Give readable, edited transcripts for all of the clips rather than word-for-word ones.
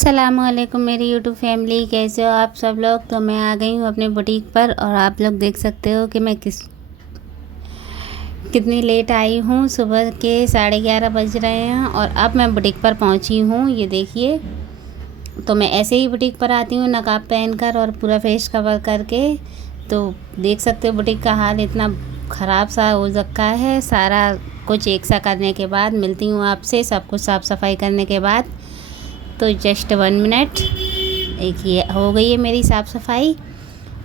अस्सलामुअलैकुम मेरी YouTube family, कैसे हो आप सब लोग। तो मैं आ गई हूँ अपने बुटीक पर और आप लोग देख सकते हो कि मैं कितनी लेट आई हूँ। सुबह के 11:30 बज रहे हैं और अब मैं बुटीक पर पहुँची हूँ। ये देखिए, तो मैं ऐसे ही बुटीक पर आती हूँ नकाब पहनकर और पूरा फेस कवर करके। तो देख सकते हो बुटीक का हाल इतना ख़राब सा हो रखा है। सारा कुछ एक सा करने के बाद मिलती हूँ आपसे, सब कुछ साफ़ सफाई करने के बाद। तो जस्ट 1 मिनट, एक ये हो गई है मेरी साफ़ सफाई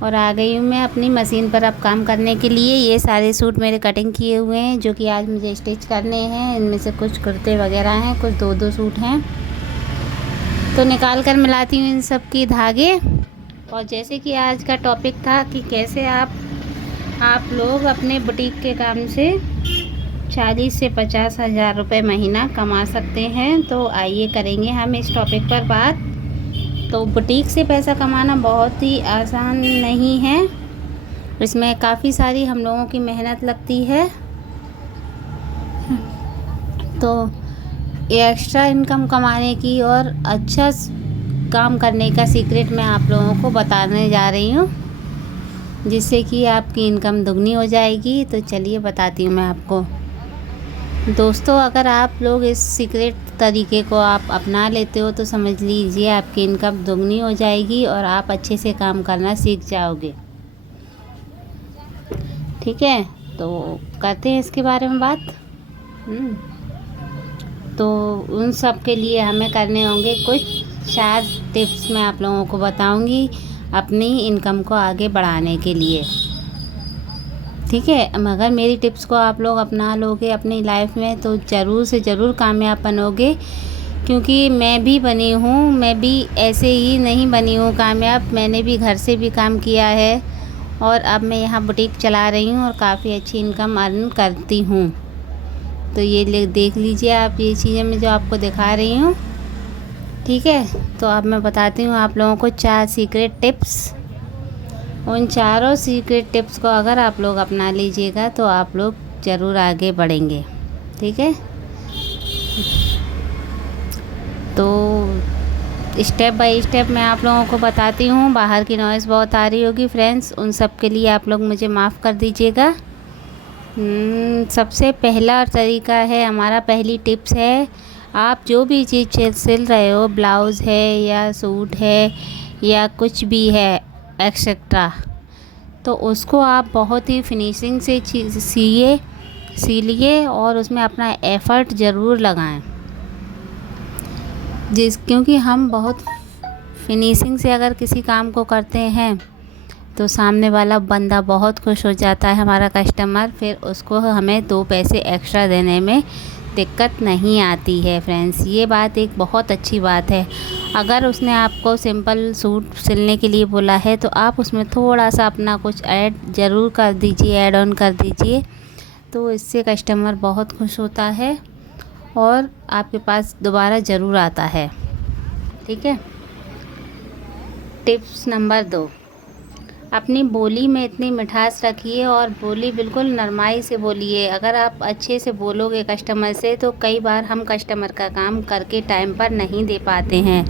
और आ गई हूँ मैं अपनी मशीन पर अब काम करने के लिए। ये सारे सूट मेरे कटिंग किए हुए हैं जो कि आज मुझे स्टिच करने हैं। इनमें से कुछ कुर्ते वगैरह हैं, कुछ दो सूट हैं। तो निकाल कर मिलाती हूँ इन सब की धागे। और जैसे कि आज का टॉपिक था कि कैसे आप लोग अपने बुटीक के काम से 40 से 50 हज़ार रुपये महीना कमा सकते हैं। तो आइए करेंगे हम इस टॉपिक पर बात। तो बुटीक से पैसा कमाना बहुत ही आसान नहीं है, इसमें काफ़ी सारी हम लोगों की मेहनत लगती है। तो एक्स्ट्रा इनकम कमाने की और अच्छा काम करने का सीक्रेट मैं आप लोगों को बताने जा रही हूँ, जिससे कि आपकी इनकम दुगनी हो जाएगी। तो चलिए बताती हूँ मैं आपको। दोस्तों, अगर आप लोग इस सीक्रेट तरीके को आप अपना लेते हो तो समझ लीजिए आपकी इनकम दुगनी हो जाएगी और आप अच्छे से काम करना सीख जाओगे। ठीक है, तो करते हैं इसके बारे में बात। तो उन सब के लिए हमें करने होंगे कुछ 4 टिप्स मैं आप लोगों को बताऊंगी अपनी इनकम को आगे बढ़ाने के लिए। ठीक है, मगर मेरी टिप्स को आप लोग अपना लोगे अपनी लाइफ में तो ज़रूर से ज़रूर कामयाब बनोगे, क्योंकि मैं भी बनी हूँ। मैं भी ऐसे ही नहीं बनी हूँ कामयाब, मैंने भी घर से भी काम किया है और अब मैं यहाँ बुटीक चला रही हूँ और काफ़ी अच्छी इनकम अर्न करती हूँ। तो ये देख लीजिए आप, ये चीज़ें मैं जो आपको दिखा रही हूँ। ठीक है, तो अब मैं बताती हूँ आप लोगों को 4 सीक्रेट टिप्स। उन चारों सीक्रेट टिप्स को अगर आप लोग अपना लीजिएगा तो आप लोग ज़रूर आगे बढ़ेंगे। ठीक है, तो स्टेप बाय स्टेप मैं आप लोगों को बताती हूँ। बाहर की नॉइज़ बहुत आ रही होगी फ्रेंड्स, उन सब के लिए आप लोग मुझे माफ़ कर दीजिएगा। सबसे पहला तरीका है हमारा, पहली टिप्स है, आप जो भी चीज़ सिल रहे हो, ब्लाउज़ है या सूट है या कुछ भी है एक्सेट्रा, तो उसको आप बहुत ही फिनिशिंग से सिलिए और उसमें अपना एफ़र्ट ज़रूर लगाएं। क्योंकि हम बहुत फिनिशिंग से अगर किसी काम को करते हैं तो सामने वाला बंदा बहुत खुश हो जाता है, हमारा कस्टमर, फिर उसको हमें 2 पैसे एक्स्ट्रा देने में दिक्कत नहीं आती है फ्रेंड्स। ये बात एक बहुत अच्छी बात है। अगर उसने आपको सिंपल सूट सिलने के लिए बोला है तो आप उसमें थोड़ा सा अपना कुछ ऐड ज़रूर कर दीजिए, ऐड ऑन कर दीजिए, तो इससे कस्टमर बहुत खुश होता है और आपके पास दोबारा ज़रूर आता है। ठीक है, टिप्स नंबर 2, अपनी बोली में इतनी मिठास रखिए और बोली बिल्कुल नरमाई से बोलिए। अगर आप अच्छे से बोलोगे कस्टमर से तो कई बार हम कस्टमर का काम करके टाइम पर नहीं दे पाते हैं,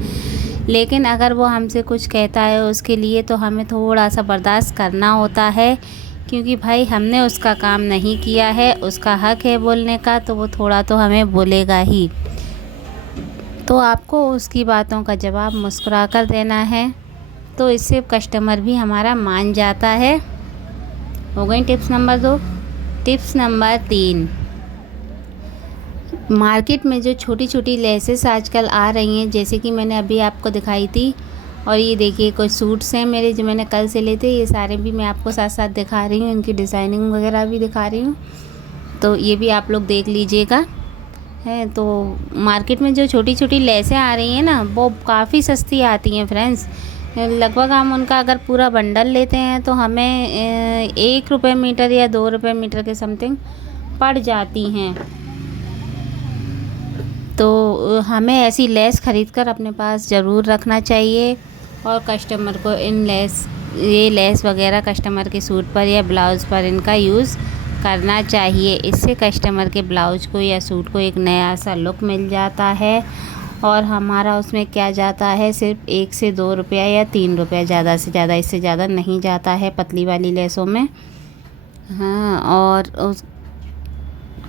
लेकिन अगर वो हमसे कुछ कहता है उसके लिए तो हमें थोड़ा सा बर्दाश्त करना होता है, क्योंकि भाई हमने उसका काम नहीं किया है, उसका हक है बोलने का, तो वो थोड़ा तो हमें बोलेगा ही। तो आपको उसकी बातों का जवाब मुस्कुरा कर देना है, तो इससे कस्टमर भी हमारा मान जाता है। हो गई tips number 2। Tips number 3, market में जो छोटी छोटी लेसेस आजकल आ रही हैं, जैसे कि मैंने अभी आपको दिखाई थी, और ये देखिए कुछ सूट्स हैं मेरे जो मैंने कल से लिए थे, ये सारे भी मैं आपको साथ साथ दिखा रही हूँ, इनकी डिज़ाइनिंग वगैरह भी दिखा रही हूँ, तो ये भी आप लोग देख लीजिएगा। है तो मार्केट में जो छोटी छोटी लेसें आ रही हैं ना, वो काफ़ी सस्ती आती हैं फ्रेंड्स। लगभग हम उनका अगर पूरा बंडल लेते हैं तो हमें 1 रुपये मीटर या 2 रुपये मीटर के समथिंग पड़ जाती हैं। तो हमें ऐसी लेस ख़रीदकर अपने पास ज़रूर रखना चाहिए और कस्टमर को ये लेस वगैरह कस्टमर के सूट पर या ब्लाउज़ पर इनका यूज़ करना चाहिए। इससे कस्टमर के ब्लाउज को या सूट को एक नया सा लुक मिल जाता है और हमारा उसमें क्या जाता है, सिर्फ 1 से 2 रुपया या 3 रुपया, ज़्यादा से ज़्यादा, इससे ज़्यादा नहीं जाता है पतली वाली लेसों में। हाँ, और उस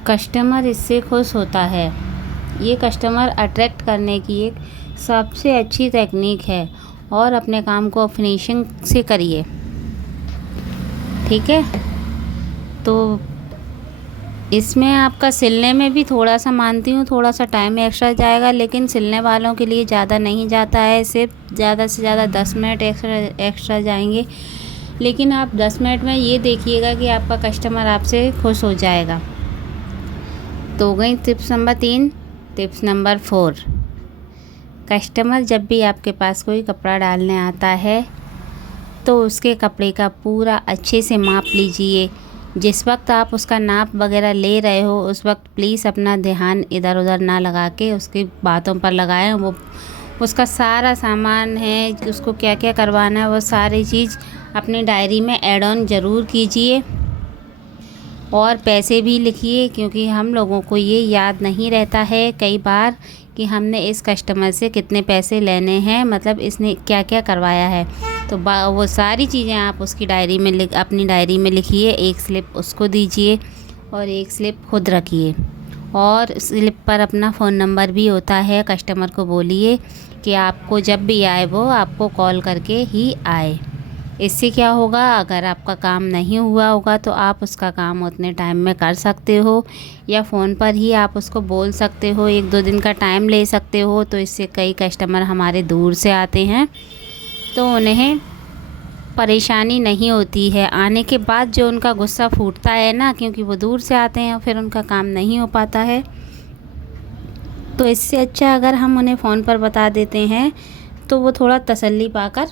कस्टमर इससे खुश होता है। ये कस्टमर अट्रैक्ट करने की एक सबसे अच्छी टेक्निक है। और अपने काम को फिनिशिंग से करिए, ठीक है। तो इसमें आपका सिलने में भी थोड़ा सा, मानती हूँ थोड़ा सा टाइम एक्स्ट्रा जाएगा, लेकिन सिलने वालों के लिए ज़्यादा नहीं जाता है, सिर्फ ज़्यादा से ज़्यादा 10 मिनट एक्स्ट्रा जाएंगे। लेकिन आप 10 मिनट में ये देखिएगा कि आपका कस्टमर आपसे खुश हो जाएगा। तो गई tips number 3। Tips number 4, customer जब भी आपके पास कोई कपड़ा डालने आता है तो उसके कपड़े का पूरा अच्छे से माप लीजिए। जिस वक्त आप उसका नाप वगैरह ले रहे हो उस वक्त प्लीज़ अपना ध्यान इधर उधर ना लगा के उसकी बातों पर लगाएं। वो उसका सारा सामान है, उसको क्या क्या करवाना है, वो सारी चीज़ अपनी डायरी में ऐड ऑन ज़रूर कीजिए। और पैसे भी लिखिए, क्योंकि हम लोगों को ये याद नहीं रहता है कई बार कि हमने इस कस्टमर से कितने पैसे लेने हैं, मतलब इसने क्या क्या करवाया है। तो वो सारी चीज़ें आप उसकी डायरी में अपनी डायरी में लिखिए। एक स्लिप उसको दीजिए और एक स्लिप खुद रखिए। और स्लिप पर अपना फ़ोन नंबर भी होता है। कस्टमर को बोलिए कि आपको जब भी आए वो आपको कॉल करके ही आए। इससे क्या होगा, अगर आपका काम नहीं हुआ होगा तो आप उसका काम उतने टाइम में कर सकते हो, या फ़ोन पर ही आप उसको बोल सकते हो, 1-2 दिन का टाइम ले सकते हो। तो इससे कई कस्टमर हमारे दूर से आते हैं तो उन्हें परेशानी नहीं होती है। आने के बाद जो उनका गुस्सा फूटता है ना, क्योंकि वो दूर से आते हैं, फिर उनका काम नहीं हो पाता है। तो इससे अच्छा अगर हम उन्हें फ़ोन पर बता देते हैं तो वो थोड़ा तसल्ली पाकर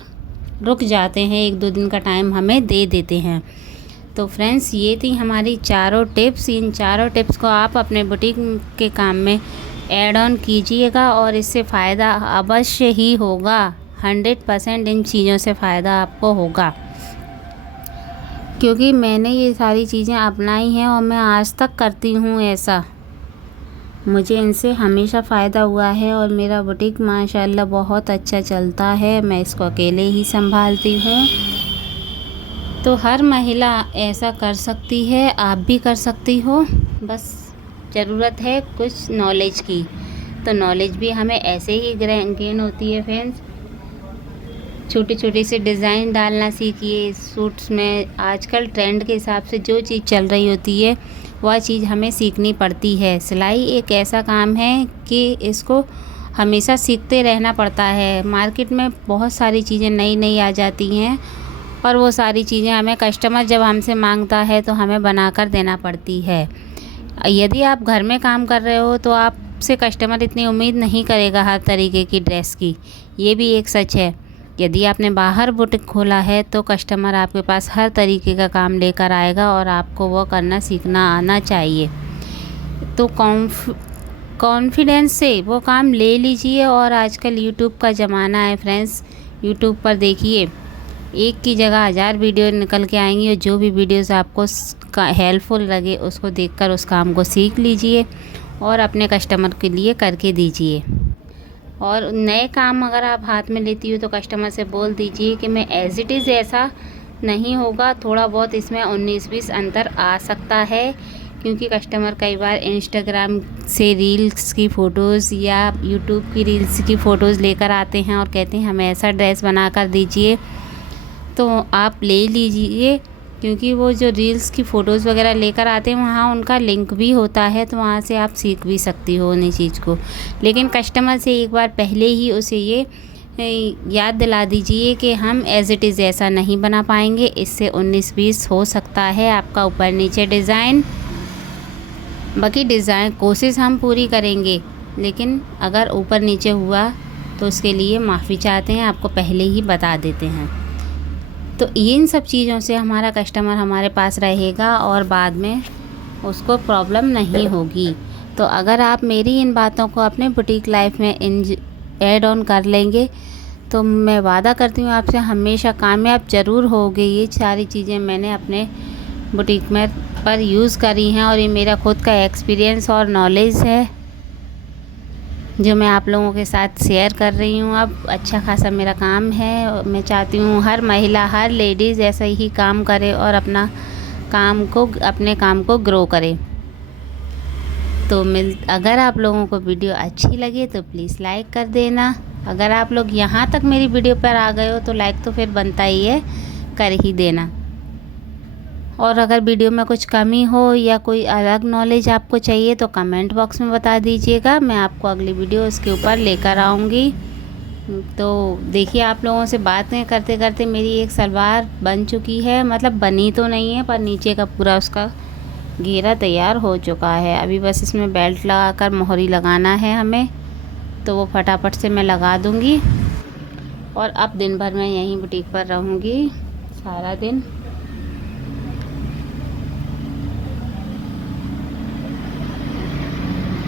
रुक जाते हैं, 1-2 दिन का टाइम हमें दे देते हैं। तो फ्रेंड्स, ये थी हमारी चारों टिप्स। इन चारों टिप्स को आप अपने बुटीक के काम में ऐड ऑन कीजिएगा और इससे फ़ायदा अवश्य ही होगा। 100% इन चीज़ों से फ़ायदा आपको होगा, क्योंकि मैंने ये सारी चीज़ें अपनाई हैं और मैं आज तक करती हूँ ऐसा। मुझे इनसे हमेशा फ़ायदा हुआ है और मेरा बुटीक माशाल्लाह बहुत अच्छा चलता है। मैं इसको अकेले ही संभालती हूँ। तो हर महिला ऐसा कर सकती है, आप भी कर सकती हो। बस ज़रूरत है कुछ नॉलेज की। तो नॉलेज भी हमें ऐसे ही गेन होती है फ्रेंड्स। छोटे छोटे से डिज़ाइन डालना सीखिए सूट्स में। आजकल ट्रेंड के हिसाब से जो चीज़ चल रही होती है वह चीज़ हमें सीखनी पड़ती है। सिलाई एक ऐसा काम है कि इसको हमेशा सीखते रहना पड़ता है। मार्केट में बहुत सारी चीज़ें नई नई आ जाती हैं और वो सारी चीज़ें हमें कस्टमर जब हमसे मांगता है तो हमें बनाकर देना पड़ती है। यदि आप घर में काम कर रहे हो तो आपसे कस्टमर इतनी उम्मीद नहीं करेगा हर तरीके की ड्रेस की, ये भी एक सच है। यदि आपने बाहर बुटीक खोला है तो कस्टमर आपके पास हर तरीके का काम लेकर आएगा और आपको वो करना सीखना आना चाहिए। तो कॉन्फिडेंस से वो काम ले लीजिए। और आजकल यूट्यूब का ज़माना है फ्रेंड्स, यूट्यूब पर देखिए, एक की जगह 1000 वीडियो निकल के आएंगी और जो भी वीडियोस आपको हेल्पफुल लगे उसको देखकर उस काम को सीख लीजिए और अपने कस्टमर के लिए करके दीजिए। और नए काम अगर आप हाथ में लेती हो तो कस्टमर से बोल दीजिए कि मैं एज़ इट इज़ ऐसा नहीं होगा, थोड़ा बहुत इसमें 19-20 अंतर आ सकता है। क्योंकि कस्टमर कई बार इंस्टाग्राम से रील्स की फ़ोटोज़ या यूट्यूब की रील्स की फ़ोटोज़ लेकर आते हैं और कहते हैं हमें ऐसा ड्रेस बना कर दीजिए। तो आप ले लीजिए, क्योंकि वो जो रील्स की फ़ोटोज़ वगैरह लेकर आते हैं वहाँ उनका लिंक भी होता है, तो वहाँ से आप सीख भी सकती हो उन्हीं चीज़ को। लेकिन कस्टमर से एक बार पहले ही उसे ये याद दिला दीजिए कि हम एज़ इट इज़ ऐसा नहीं बना पाएंगे, इससे 19-20 हो सकता है आपका ऊपर नीचे डिज़ाइन। बाकी डिज़ाइन कोशिश हम पूरी करेंगे, लेकिन अगर ऊपर नीचे हुआ तो उसके लिए माफ़ी चाहते हैं, आपको पहले ही बता देते हैं। तो इन सब चीज़ों से हमारा कस्टमर हमारे पास रहेगा और बाद में उसको प्रॉब्लम नहीं होगी। तो अगर आप मेरी इन बातों को अपने बुटीक लाइफ में ऐड ऑन कर लेंगे तो मैं वादा करती हूँ आपसे हमेशा कामयाब ज़रूर होगे। ये सारी चीज़ें मैंने अपने बुटीक में पर यूज़ करी हैं और ये मेरा खुद का एक्सपीरियंस और नॉलेज है। जो मैं आप लोगों के साथ शेयर कर रही हूँ। अब अच्छा खासा मेरा काम है। मैं चाहती हूँ हर महिला, हर लेडीज़ ऐसा ही काम करे और अपने काम को ग्रो करे। तो अगर आप लोगों को वीडियो अच्छी लगे तो प्लीज़ लाइक कर देना। अगर आप लोग यहाँ तक मेरी वीडियो पर आ गए हो तो लाइक तो फिर बनता ही है, कर ही देना। और अगर वीडियो में कुछ कमी हो या कोई अलग नॉलेज आपको चाहिए तो कमेंट बॉक्स में बता दीजिएगा, मैं आपको अगली वीडियो उसके ऊपर लेकर आऊँगी। तो देखिए, आप लोगों से बातें करते करते मेरी एक सलवार बन चुकी है। मतलब बनी तो नहीं है, पर नीचे का पूरा उसका घेरा तैयार हो चुका है। अभी बस इसमें बेल्ट लगाकर मोहरी लगाना है हमें, तो वो फटाफट से मैं लगा दूँगी। और अब दिन भर मैं यहीं बुटीक पर रहूँगी सारा दिन।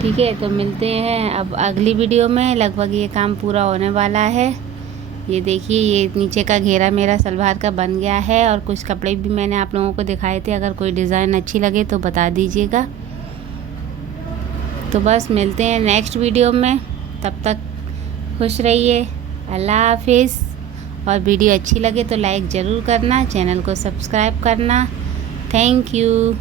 ठीक है, तो मिलते हैं अब अगली वीडियो में। लगभग ये काम पूरा होने वाला है। ये देखिए, ये नीचे का घेरा मेरा सलवार का बन गया है और कुछ कपड़े भी मैंने आप लोगों को दिखाए थे। अगर कोई डिज़ाइन अच्छी लगे तो बता दीजिएगा। तो बस मिलते हैं नेक्स्ट वीडियो में। तब तक खुश रहिए। अल्लाह हाफिज़। और वीडियो अच्छी लगे तो लाइक ज़रूर करना, चैनल को सब्सक्राइब करना। Thank you.